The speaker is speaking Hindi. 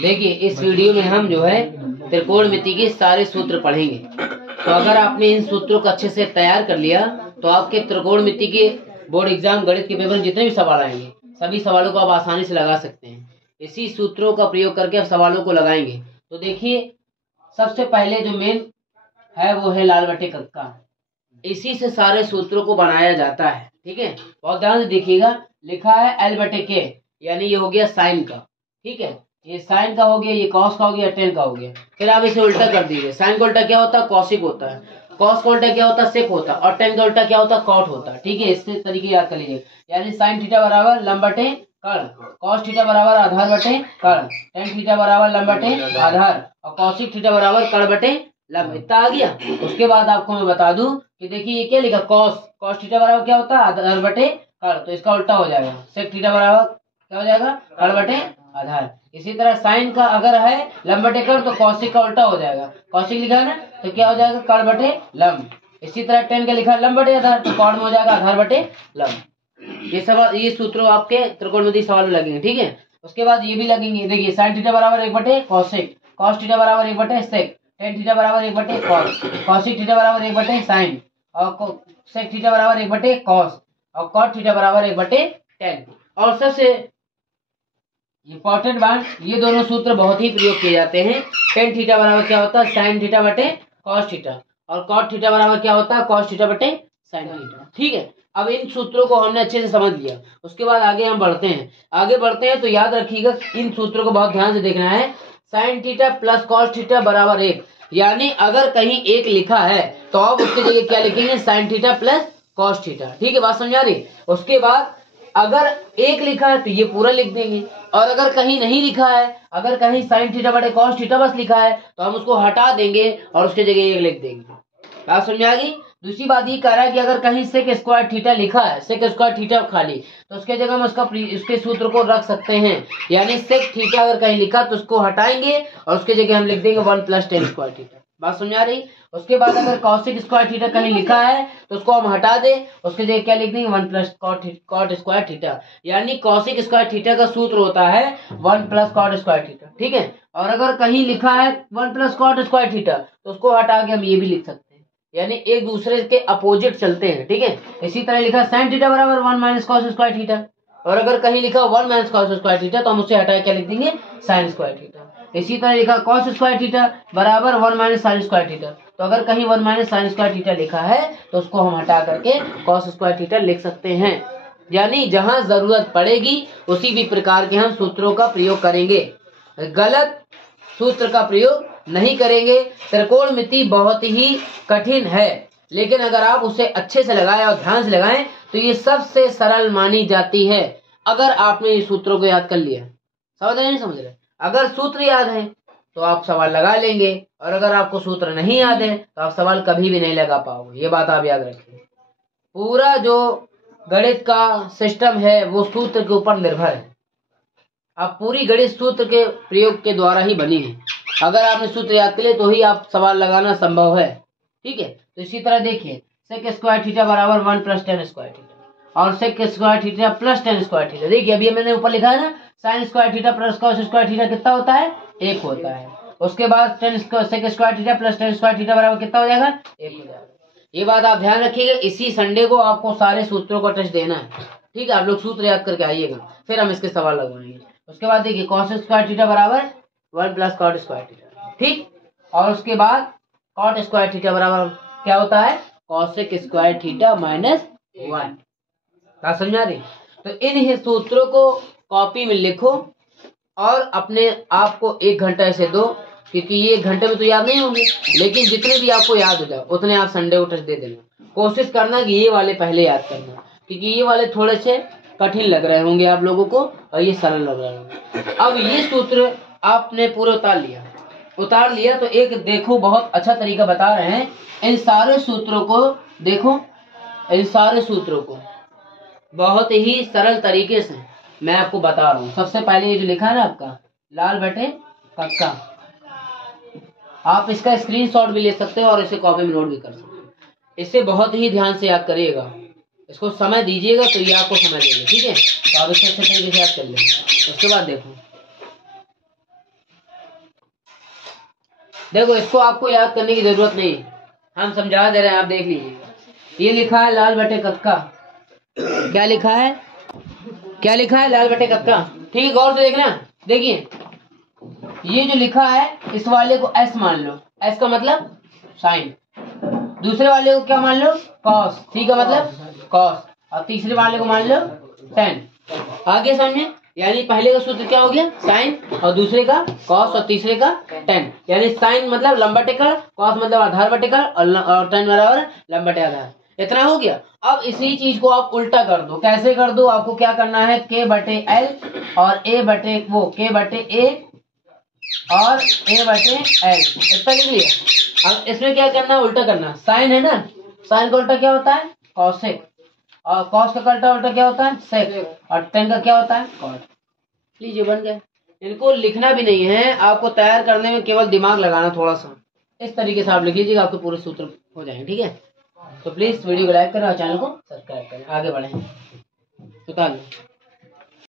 देखिए इस वीडियो में हम जो है त्रिकोणमिति के सारे सूत्र पढ़ेंगे। तो अगर आपने इन सूत्रों को अच्छे से तैयार कर लिया तो आपके त्रिकोणमिति के बोर्ड एग्जाम गणित के पेपर में जितने भी सवाल आएंगे सभी सवालों को आप आसानी से लगा सकते हैं। इसी सूत्रों का प्रयोग करके आप सवालों को लगाएंगे। तो देखिए सबसे पहले जो मेन है वो है लाल बटे कक्का। इसी से सारे सूत्रों को बनाया जाता है। ठीक है, बहुत ध्यान से देखिएगा। लिखा है एल बटे के, यानी ये हो गया साइन का। ठीक है, ये साइन का हो गया, ये कॉस का हो गया, टेन का हो गया। फिर आप इसे उल्टा कर दीजिए। साइन का उल्टा क्या होता है? कॉसिक होता है। कॉस का उल्टा क्या होता है? सेक होता है। और टेन का उल्टा क्या होता है? कॉट होता है। ठीक है, इससे तरीके याद कर लीजिए। यानी साइन थीटा बराबर लंब बटे कर्ण, कॉस थीटा बराबर आधार बटे कर्ण, टेन थीटा बराबर लंब बटे आधार, और कॉसिक थीटा बराबर कर्ण बटे लंब। इतना आ गया। उसके बाद आपको मैं बता दूं कि देखिए ये क्या लिखा, कॉस थीटा बराबर क्या होता है? आधार बटे कर्ण, तो इसका उल्टा हो जाएगा सेक थीटा बराबर क्या हो जाएगा? कर्ण बटे आधार। इसी तरह साइन का अगर है लंब बटे कर्ण तो कॉसिक का उल्टा हो जाएगा। कॉसिक लिखा है ना, तो क्या हो जाएगा? कर्ण बटे लंब। इसी तरह टेन का लिखा है लंब बटे आधार, तो कॉर्ड में हो जाएगा आधार बटे लंब। ये सब ये सूत्र आपके त्रिकोणमिति सवाल में लगेंगे। ठीक है, उसके बाद ये भी लगेंगे। देखिए साइन थीटा बराबर 1 बटे कॉसिक, कॉस थीटा बराबर 1 बटे सेक, टेन थीटा बराबर 1 बटे कॉस, कॉसिक थीटा बराबर 1 बटे साइन, और सेक थीटा बराबर 1 बटे कॉस, और कॉट थीटा बराबर 1 बटे टेन। और सबसे इंपॉर्टेंट बात, ये दोनों सूत्र बहुत ही प्रयोग किए जाते हैं। टेन थीटा बराबर क्या होता है? साइन थीटा बटे कॉस थीटा, और कॉट थीटा बराबर क्या होता है? कॉस थीटा बटे साइन थीटा। ठीक है, अब इन सूत्रों को हमने अच्छे से समझ लिया। उसके बाद आगे हम बढ़ते हैं। तो याद रखिएगा इन सूत्रों को बहुत ध्यान से देखना है। Sine theta plus cos theta बराबर 1, यानी अगर कहीं 1 लिखा है तो आप उसकी जगह क्या लिखेंगे? Sine theta plus cos theta. ठीक है, बात समझा रही? उसके बाद अगर 1 लिखा है तो ये पूरा लिख देंगे, और अगर कहीं नहीं लिखा है, अगर कहीं साइन थीटा बटे कॉस थीटा बस लिखा है तो हम उसको हटा देंगे और उसकी जगह 1 लिख देंगे। बात समझा गई? दूसरी बात ये कह रहा है कि अगर कहीं सेक स्क्वायर थीटा लिखा है, सेक स्क्वायर थीटा खाली, तो उसके जगह हम उसके सूत्र को रख सकते हैं। यानी सेक थीटा अगर कहीं लिखा तो उसको हटाएंगे और उसके जगह हम लिख देंगे 1 प्लस टेन स्क्वायर थीटा। बात समझा रही? उसके बाद अगर कॉसिक स्क्वायर थीटा कहीं लिखा है तो उसको हम हटा दें, उसके जगह क्या लिख देंगे? 1 प्लस कॉट स्क्वायर थीटा। यानी कॉसिक स्क्वायर थीटा का सूत्र होता है 1 प्लस कॉट स्क्वायर थीटा। ठीक है, और अगर कहीं लिखा है 1 प्लस कॉट स्क्वायर थीटा तो उसको हटा के हम ये भी लिख सकते हैं। यानी एक दूसरे के अपोजिट चलते हैं। ठीक है, इसी तरह लिखा साइन थीटा बराबर 1 माइनस कॉस स्क्वायर थीटा, और अगर कहीं लिखा 1 माइनस कॉस स्क्वायर थीटा तो हम उसे हटा के क्या लिख देंगे? Sign square theta. इसी तरह लिखा कॉस स्क्वायर थीटा बराबर 1 माइनस साइन स्क्वायर थीटा, तो अगर कहीं 1 माइनस साइन स्क्वायर थीटा लिखा है तो उसको हम हटा करके कॉस स्क्वायर थीटा लिख सकते हैं। यानी जहां जरूरत पड़ेगी उसी भी प्रकार के हम सूत्रों का प्रयोग करेंगे, गलत सूत्र का प्रयोग नहीं करेंगे। त्रिकोणमिति बहुत ही कठिन है, लेकिन अगर आप उसे अच्छे से लगाएं और ध्यान से लगाएं तो ये सबसे सरल मानी जाती है। अगर आपने ये सूत्रों को याद कर लिया, समझ रहे नहीं समझ रहे? अगर सूत्र याद है तो आप सवाल लगा लेंगे, और अगर आपको सूत्र नहीं याद है तो आप सवाल कभी भी नहीं लगा पाओगे। ये बात आप याद रखिए। पूरा जो गणित का सिस्टम है वो सूत्र के ऊपर निर्भर है। आप पूरी गणित सूत्र के प्रयोग के द्वारा ही बनी है। अगर आपने सूत्र याद कर लिए तो ही आप सवाल लगाना संभव है। ठीक है, तो इसी तरह देखिए सेक स्क्वायर थीटा बराबर 1 प्लस टेन स्क्वायर थीटा, और sec square theta plus tan square theta. देखिए अभी मैंने ऊपर लिखा है ना, sine square theta plus cos square theta कितना होता है? 1 होता है। उसके बाद sec square theta plus tan square theta बराबर कितना हो जाएगा? 1 हो जाएगा। ये बात आप ध्यान रखिएगा। इसी संडे को आपको सारे सूत्रों का टेस्ट देना है। ठीक है, आप लोग सूत्र याद करके आइएगा, फिर हम इसके सवाल लगवाएंगे। उसके बाद देखिए कॉस स्क्वायर थीटा बराबर 1 प्लस कॉट स्क्वायर थीटा। ठीक, और उसके बाद कॉट स्क्वायर थीटा बराबर क्या होता है? Cosec square theta minus 1। क्या समझा रही? तो इन ही सूत्रों को कॉपी में लिखो और अपने आप को 1 घंटा ऐसे दो, क्योंकि ये 1 घंटे में तो याद नहीं होंगे, लेकिन जितने भी आपको याद हो जाए उतने आप संडे को टेस्ट दे देना। कोशिश करना कि ये वाले पहले याद करना, क्योंकि ये वाले थोड़े से कठिन लग रहे होंगे आप लोगों को और ये सरल लग रहे होंगे। अब ये सूत्र आपने पूरे उतार लिया तो एक देखो बहुत अच्छा तरीका बता रहे हैं। इन सारे सूत्रों को देखो, इन सारे सूत्रों को बहुत ही सरल तरीके से मैं आपको बता रहा हूँ। सबसे पहले ये जो लिखा है ना आपका लाल बटे कक्का, आप इसका स्क्रीनशॉट भी ले सकते हैं और इसे कॉपी में नोट भी कर सकते हैं। इसे बहुत ही ध्यान से याद करिएगा। इसको समय दीजिएगा तो ये आपको समझ आएगा, ठीक है। तो आप इससे अच्छे तरीके से याद कर लें। उसके बाद देखो इसको आपको याद करने की जरूरत नहीं है, हम समझा दे रहे हैं, आप देख लीजिए। ये लिखा है लाल बटे कक्का, क्या लिखा है, क्या लिखा है, लाल बटे कक्का, ठीक है। गौर से देखना, देखिए ये जो लिखा है इस वाले को एस मान लो, एस का मतलब साइन, दूसरे वाले को क्या मान लो, कॉस, ठीक है, मतलब कॉस, और तीसरे वाले को मान लो टेन। आगे समझे, यानी पहले का सूत्र क्या हो गया, साइन, और दूसरे का कॉस, और तीसरे का टेन। यानी साइन मतलब लंबा टेकर, कॉस मतलब आधार बटेकर, और टेन बराबर लंबा बटे आधार। इतना हो गया। अब इसी चीज को आप उल्टा कर दो। कैसे कर दो, आपको क्या करना है, के बटे एल और ए बटे वो, के बटे ए और ए बटे एल, इतना लिख लिया। अब इसमें क्या करना है, उल्टा करना। साइन है ना, साइन का उल्टा क्या होता है, कॉसेक, और कॉस का उल्टा क्या होता है, सेक, और टेन का क्या होता है, कॉट। लीजिए बन गया। इनको लिखना भी नहीं है, आपको तैयार करने में केवल दिमाग लगाना थोड़ा सा। इस तरीके से आप लिख लीजिएगा, आपके पूरे सूत्र हो जाएंगे, ठीक है। तो प्लीज वीडियो को लाइक करें और चैनल को सब्सक्राइब करें, आगे बढ़ें। उतार लो।